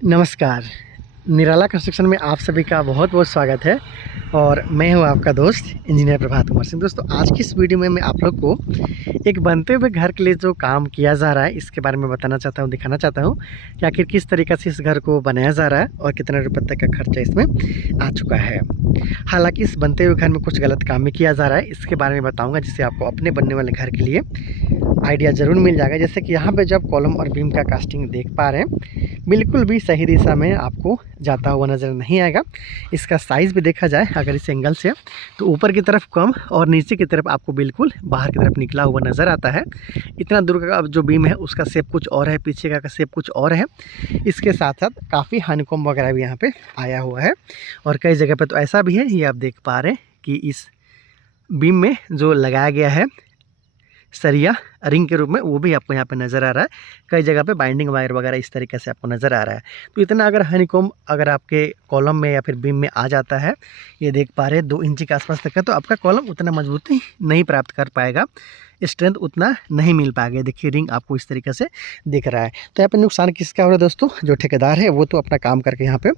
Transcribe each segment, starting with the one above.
नमस्कार। निराला कंस्ट्रक्शन में आप सभी का बहुत बहुत स्वागत है और मैं हूं आपका दोस्त इंजीनियर प्रभात कुमार सिंह। दोस्तों, आज की इस वीडियो में मैं आप लोग को एक बनते हुए घर के लिए जो काम किया जा रहा है इसके बारे में बताना चाहता हूं, दिखाना चाहता हूं कि आखिर किस तरीक़े से इस घर को बनाया जा रहा है और कितने रुपये तक का खर्चा इसमें आ चुका है। हालांकि इस बनते हुए घर में कुछ गलत काम भी किया जा रहा है, इसके बारे में बताऊँगा जिससे आपको अपने बनने वाले घर के लिए आइडिया ज़रूर मिल जाएगा। जैसे कि यहाँ पे जब कॉलम और बीम का कास्टिंग देख पा रहे हैं, बिल्कुल भी सही दिशा में आपको जाता हुआ नज़र नहीं आएगा। इसका साइज़ भी देखा जाए अगर इस एंगल से, तो ऊपर की तरफ कम और नीचे की तरफ आपको बिल्कुल बाहर की तरफ निकला हुआ नज़र आता है। इतना दूर का जो बीम है उसका शेप कुछ और है, पीछे का शेप कुछ और है। इसके साथ साथ काफ़ी हनीकॉम्ब वगैरह भी यहाँ पे आया हुआ है और कई जगह पे तो ऐसा भी है, ये आप देख पा रहे हैं कि इस बीम में जो लगाया गया है सरिया रिंग के रूप में, वो भी आपको यहाँ पे नज़र आ रहा है। कई जगह पे बाइंडिंग वायर वगैरह इस तरीके से आपको नज़र आ रहा है। तो इतना अगर हनीकॉम्ब अगर आपके कॉलम में या फिर बीम में आ जाता है, ये देख पा रहे हैं 2 इंच के आसपास तक का, तो आपका कॉलम उतना मजबूती नहीं प्राप्त कर पाएगा, स्ट्रेंथ उतना नहीं मिल पाएगा। देखिए रिंग आपको इस तरीके से दिख रहा है। तो यहाँ पे नुकसान किसका हो रहा है दोस्तों? जो ठेकेदार है वो तो अपना काम करके यहाँ पे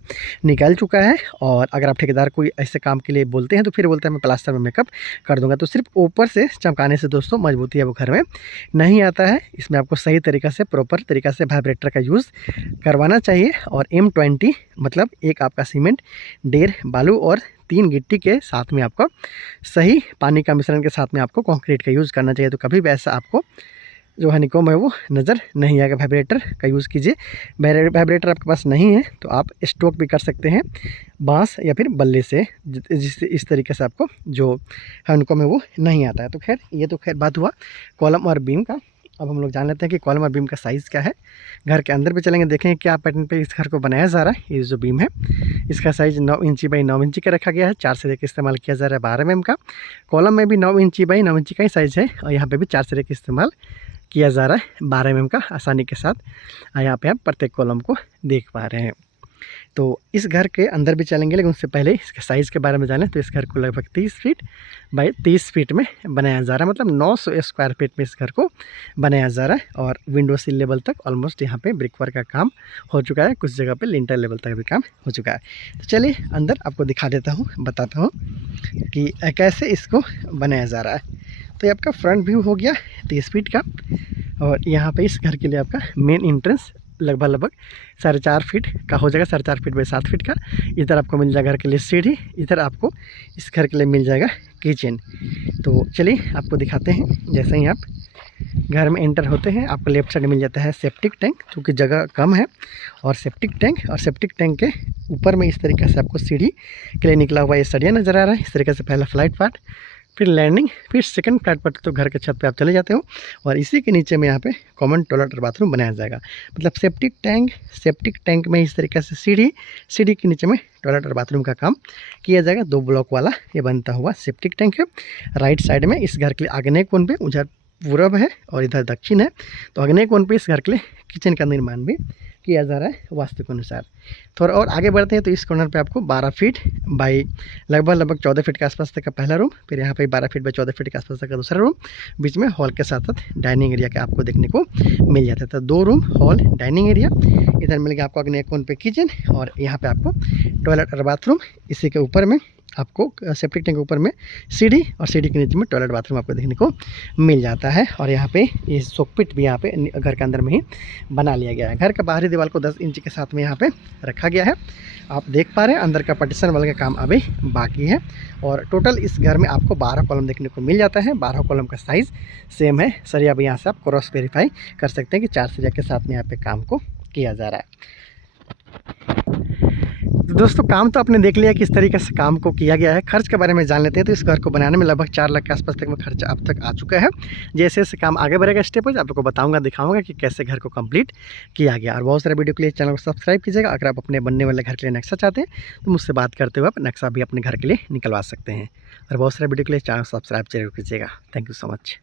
निकल चुका है, और अगर आप ठेकेदार कोई ऐसे काम के लिए बोलते हैं तो फिर बोलता है मैं प्लास्टर में मेकअप कर दूंगा। तो सिर्फ ऊपर से चमकाने से दोस्तों मजबूती है वो घर में नहीं आता है। इसमें आपको सही तरीक़ा से प्रॉपर तरीक़ा से वाइब्रेटर का यूज़ करवाना चाहिए। और M20 मतलब एक आपका सीमेंट, 1.5 बालू और 3 गिट्टी के साथ में आपका सही पानी का मिश्रण के साथ में आपको कंक्रीट का यूज़ करना चाहिए। तो कभी भी ऐसा आपको जो हनीकॉम्ब है वो नज़र नहीं आएगा। वाइब्रेटर का यूज़ कीजिए। वाइब्रेटर आपके पास नहीं है तो आप स्टोक भी कर सकते हैं बांस या फिर बल्ले से, जिससे इस तरीके से आपको जो हनीकॉम्ब है वो नहीं आता है। तो खैर ये तो खैर बात हुआ कॉलम और बीम का। अब हम लोग जान लेते हैं कि कॉलम और बीम का साइज़ क्या है। घर के अंदर भी चलेंगे, देखेंगे क्या पैटर्न पे इस घर को बनाया जा रहा है। ये जो बीम है इसका साइज़ 9 इंची बाई 9 इंची का रखा गया है। 4 सिरे का इस्तेमाल किया जा रहा है 12 mm का। कॉलम में भी 9 इंची बाई 9 इंची का ही साइज़ है और यहाँ पे भी 4 सिरे का इस्तेमाल किया जा रहा है 12 mm का। आसानी के साथ यहाँ पे आप प्रत्येक कॉलम को देख पा रहे हैं। तो इस घर के अंदर भी चलेंगे, लेकिन उससे पहले इसके साइज़ के बारे में जानें। तो इस घर को लगभग 30 फीट बाई 30 फीट में बनाया जा रहा है, मतलब 900 स्क्वायर फीट में इस घर को बनाया जा रहा है। और विंडो सिल लेवल तक ऑलमोस्ट यहाँ पे ब्रिक वर्क का काम हो चुका है, कुछ जगह पे लिंटर लेवल तक भी काम हो चुका है। तो चलिए अंदर आपको दिखा देता हूँ, बताता हूँ कि कैसे इसको बनाया जा रहा है। तो ये आपका फ्रंट व्यू हो गया 30 फीट का, और यहाँ पे इस घर के लिए आपका मेन एंट्रेंस लगभग 4.5 फीट का हो जाएगा, 4.5 फीट बाई 7 फीट का। इधर आपको मिल जाएगा घर के लिए सीढ़ी, इधर आपको इस घर के लिए मिल जाएगा किचन। तो चलिए आपको दिखाते हैं। जैसे ही आप घर में एंटर होते हैं आपको लेफ्ट साइड मिल जाता है सेप्टिक टैंक, क्योंकि जगह कम है। और सेप्टिक टैंक के ऊपर में इस तरीके से आपको सीढ़ी के लिए निकला हुआ ये सरिया नज़र आ रहा है। इस तरीके से पहला फ्लाइट पार्ट, फिर लैंडिंग, फिर सेकंड फ्लैट पर तो घर के छत पे आप चले जाते हो। और इसी के नीचे में यहाँ पे कॉमन टॉयलेट और बाथरूम बनाया जाएगा। मतलब सेप्टिक टैंक में इस तरीके से सीढ़ी के नीचे में टॉयलेट और बाथरूम का काम किया जाएगा। 2 ब्लॉक वाला ये बनता हुआ सेप्टिक टैंक है। राइट साइड में इस घर के लिए आग्नेय कोण पे, उधर पूरब है और इधर दक्षिण है, तो आग्नेय कोण पे इस घर के लिए किचन का निर्माण भी किया जा रहा है वास्तु के अनुसार। थोड़ा और आगे बढ़ते हैं तो इस कॉर्नर पे आपको 12 फीट बाई लगभग 14 फीट के आसपास तक का पहला रूम, फिर यहाँ पे 12 फीट बाई 14 फीट के आसपास तक का दूसरा रूम, बीच में हॉल के साथ साथ डाइनिंग एरिया का आपको देखने को मिल जाता है। तो 2 रूम, हॉल, डाइनिंग एरिया। इधर मिल गया आपको आग्नेय कोण पे किचन, और यहाँ पे आपको टॉयलेट और बाथरूम। इसी के ऊपर में आपको सेप्टिक टैंक के ऊपर में सीढ़ी, और सीढ़ी के नीचे में टॉयलेट बाथरूम आपको देखने को मिल जाता है। और यहाँ पे ये सॉकेट भी यहाँ पे घर के अंदर में ही बना लिया गया है। घर का बाहरी दीवार को 10 इंच के साथ में यहाँ पे रखा गया है। आप देख पा रहे हैं अंदर का पार्टीशन वाले का काम अभी बाकी है। और टोटल इस घर में आपको 12 कॉलम देखने को मिल जाता है। 12 कॉलम का साइज़ सेम है। सरिया भी यहाँ से आप क्रॉस वेरीफाई कर सकते हैं कि 4 सरिया के साथ में यहाँ पे काम को किया जा रहा है। तो दोस्तों काम तो आपने देख लिया किस तरीके से काम को किया गया है। खर्च के बारे में जान लेते हैं। तो इस घर को बनाने में लगभग 4 लाख के आसपास तक में खर्चा अब तक आ चुका है। जैसे जैसे काम आगे बढ़ेगा स्टेप वाइज आप लोग को बताऊंगा, दिखाऊंगा कि कैसे घर को कंप्लीट किया गया। और बहुत सारे वीडियो के लिए चैनल को सब्सक्राइब कीजिएगा। अगर आप अपने बनने वाले घर के लिए नक्शा चाहते हैं तो मुझसे बात करते हुए आप नक्शा भी अपने घर के लिए निकलवा सकते हैं। और बहुत सारे वीडियो के लिए चैनल को सब्सक्राइब जरूर कीजिएगा। Thank you so much.